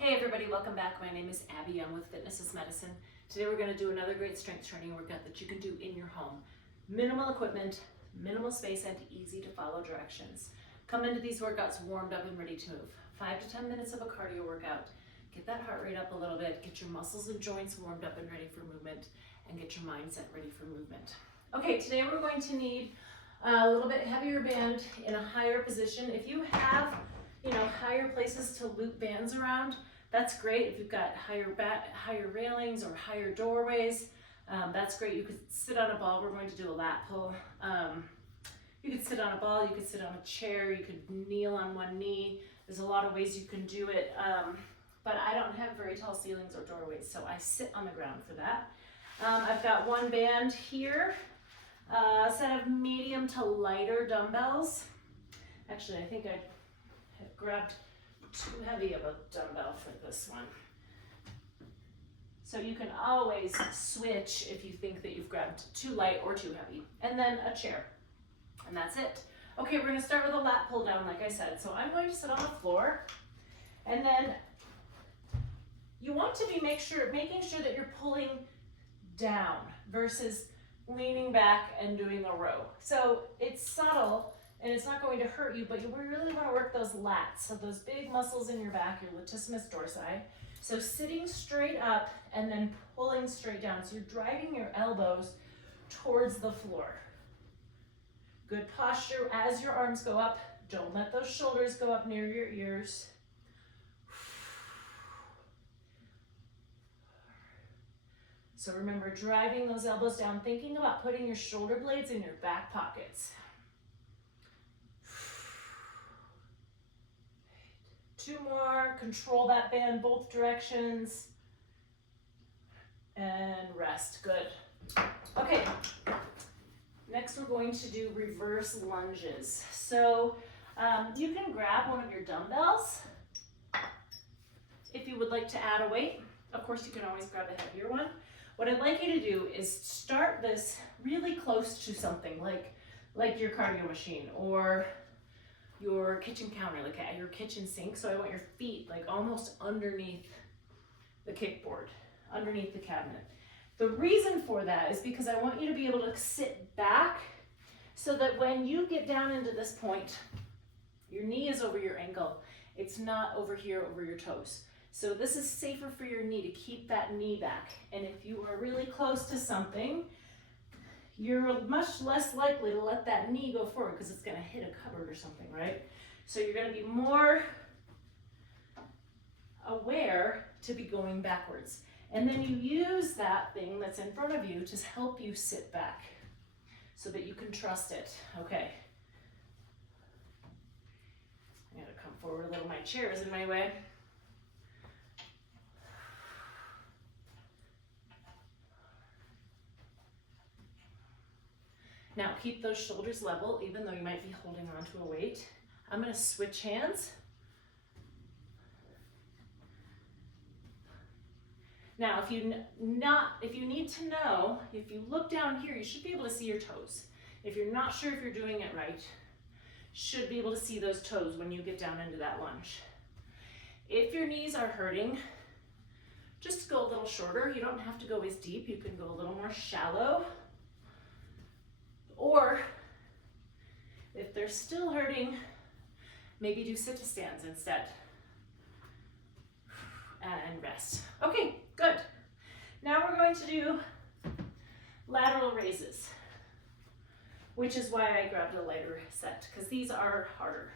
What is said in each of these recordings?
Hey everybody, welcome back. My name is Abby. I'm with Fitness is Medicine. Today we're going to do another great strength training workout that you can do in your home. Minimal equipment, minimal space, and easy to follow directions. Come into these workouts warmed up and ready to move. 5 to 10 minutes of a cardio workout. Get that heart rate up a little bit, get your muscles and joints warmed up and ready for movement, and get your mindset ready for movement. Okay, today we're going to need a little bit heavier band in a higher position. If you have higher places to loop bands around, that's great. If you've got higher railings or higher doorways, that's great. You could sit on a ball. We're going to do a lat pull. You could sit on a ball, you could sit on a chair, you could kneel on one knee. There's a lot of ways you can do it, but I don't have very tall ceilings or doorways, so I sit on the ground for that. I've got one band here, a set of medium to lighter dumbbells. Actually, I think I have grabbed too heavy of a dumbbell for this one. So you can always switch if you think that you've grabbed too light or too heavy. And then a chair, and that's it. Okay, we're gonna start with a lat pull down, like I said. So I'm going to sit on the floor, and then you want to be making sure that you're pulling down versus leaning back and doing a row. So it's subtle, and it's not going to hurt you, but you really want to work those lats, so those big muscles in your back, your latissimus dorsi. So sitting straight up and then pulling straight down. So you're driving your elbows towards the floor. Good posture as your arms go up. Don't let those shoulders go up near your ears. So remember, driving those elbows down, thinking about putting your shoulder blades in your back pockets. 2 more, control that band both directions, and rest, good. Okay, next we're going to do reverse lunges. So you can grab one of your dumbbells if you would like to add a weight. Of course, you can always grab a heavier one. What I'd like you to do is start this really close to something like your cardio machine or your kitchen counter, like at your kitchen sink. So I want your feet like almost underneath the kickboard, underneath the cabinet. The reason for that is because I want you to be able to sit back so that when you get down into this point, your knee is over your ankle. It's not over here over your toes. So this is safer for your knee to keep that knee back. And if you are really close to something, you're much less likely to let that knee go forward because it's going to hit a cupboard or something, right? So you're going to be more aware to be going backwards. And then you use that thing that's in front of you to help you sit back so that you can trust it. Okay. I gotta come forward a little. My chair is in my way. Now keep those shoulders level, even though you might be holding on to a weight. I'm gonna switch hands. Now, if you need to know, if you look down here, you should be able to see your toes. If you're not sure if you're doing it right, should be able to see those toes when you get down into that lunge. If your knees are hurting, just go a little shorter. You don't have to go as deep. You can go a little more shallow. Or if they're still hurting, maybe do sit-to-stands instead. And rest. Okay, good. Now we're going to do lateral raises, which is why I grabbed a lighter set, because these are harder.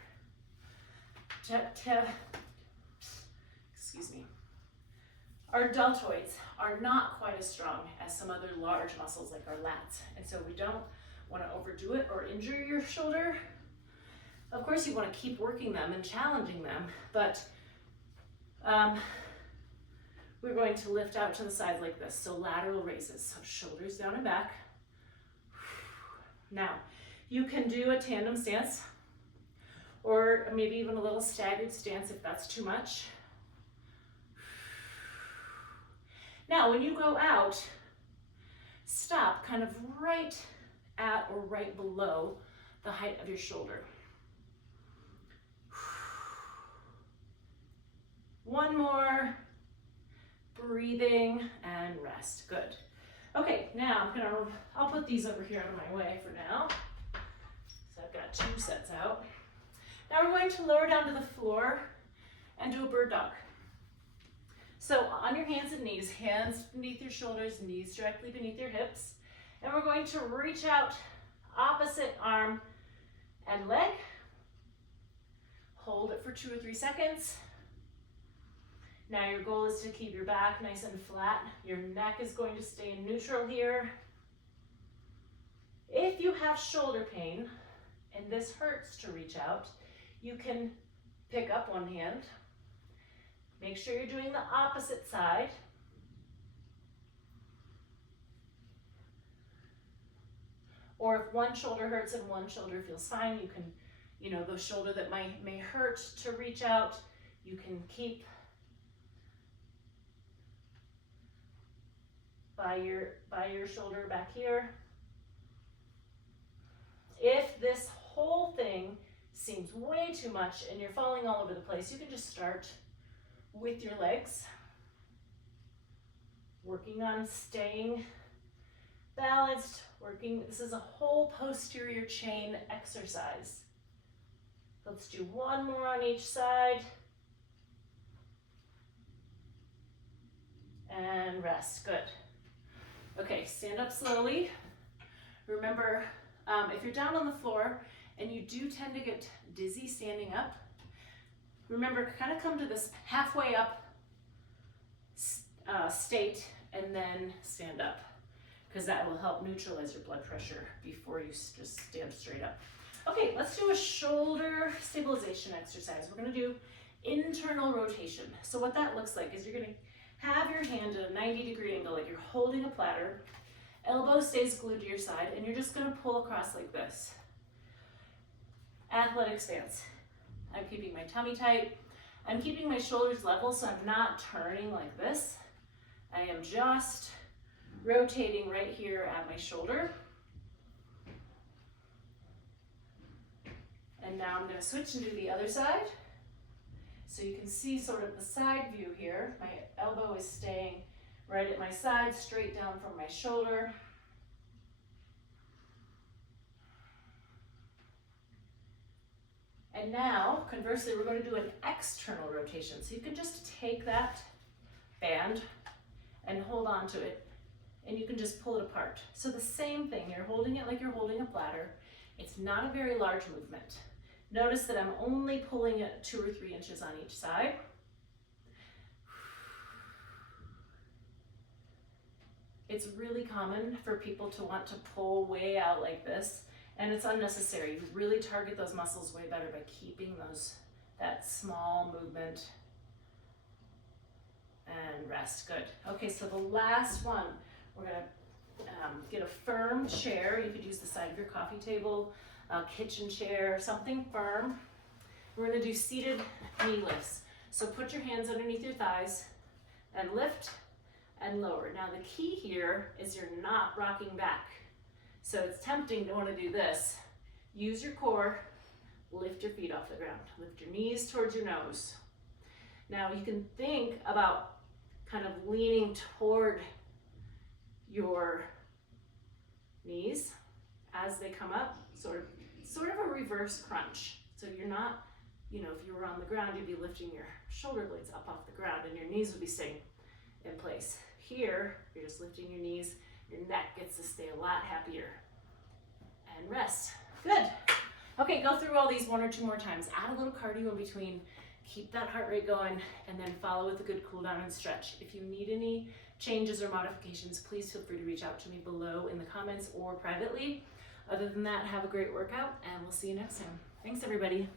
Excuse me. Our deltoids are not quite as strong as some other large muscles like our lats, and so we don't want to overdo it or injure your shoulder. Of course, you want to keep working them and challenging them, but we're going to lift out to the side like this. So lateral raises, so shoulders down and back. Now, you can do a tandem stance or maybe even a little staggered stance if that's too much. Now, when you go out, stop kind of right at or right below the height of your shoulder. One more. Breathing and rest. Good. Okay, now I'll put these over here out of my way for now. So I've got 2 sets out. Now we're going to lower down to the floor and do a bird dog. So on your hands and knees, hands beneath your shoulders, knees directly beneath your hips. And we're going to reach out opposite arm and leg. Hold it for 2 or 3 seconds. Now your goal is to keep your back nice and flat. Your neck is going to stay in neutral here. If you have shoulder pain, and this hurts to reach out, you can pick up one hand. Make sure you're doing the opposite side. Or if one shoulder hurts and one shoulder feels fine, you can, the shoulder that may hurt to reach out, you can keep by your shoulder back here. If this whole thing seems way too much and you're falling all over the place, you can just start with your legs, working on staying balanced, this is a whole posterior chain exercise. Let's do one more on each side. And rest, good. Okay, stand up slowly. Remember, if you're down on the floor and you do tend to get dizzy standing up, remember, kind of come to this halfway up state and then stand up, because that will help neutralize your blood pressure before you just stand straight up. Okay, let's do a shoulder stabilization exercise. We're gonna do internal rotation. So what that looks like is you're gonna have your hand at a 90-degree angle, like you're holding a platter. Elbow stays glued to your side, and you're just gonna pull across like this. Athletic stance. I'm keeping my tummy tight. I'm keeping my shoulders level, so I'm not turning like this. I am just rotating right here at my shoulder. And now I'm gonna switch and do the other side. So you can see sort of the side view here. My elbow is staying right at my side, straight down from my shoulder. And now, conversely, we're going to do an external rotation. So you can just take that band and hold on to it, and you can just pull it apart. So the same thing, you're holding it like you're holding a platter. It's not a very large movement. Notice that I'm only pulling it 2 or 3 inches on each side. It's really common for people to want to pull way out like this, and it's unnecessary. You really target those muscles way better by keeping that small movement. And rest, good. Okay, so the last one, we're gonna get a firm chair. You could use the side of your coffee table, a kitchen chair, something firm. We're gonna do seated knee lifts. So put your hands underneath your thighs and lift and lower. Now the key here is you're not rocking back. So it's tempting to wanna do this. Use your core, lift your feet off the ground. Lift your knees towards your nose. Now you can think about kind of leaning toward your knees as they come up, sort of a reverse crunch. So you're not, if you were on the ground, you'd be lifting your shoulder blades up off the ground and your knees would be staying in place. Here, you're just lifting your knees, your neck gets to stay a lot happier. And rest, good. Okay, go through all these 1 or 2 more times. Add a little cardio in between, keep that heart rate going, and then follow with a good cool down and stretch. If you need any changes or modifications, please feel free to reach out to me below in the comments or privately. Other than that, have a great workout, and we'll see you next time. Thanks, everybody.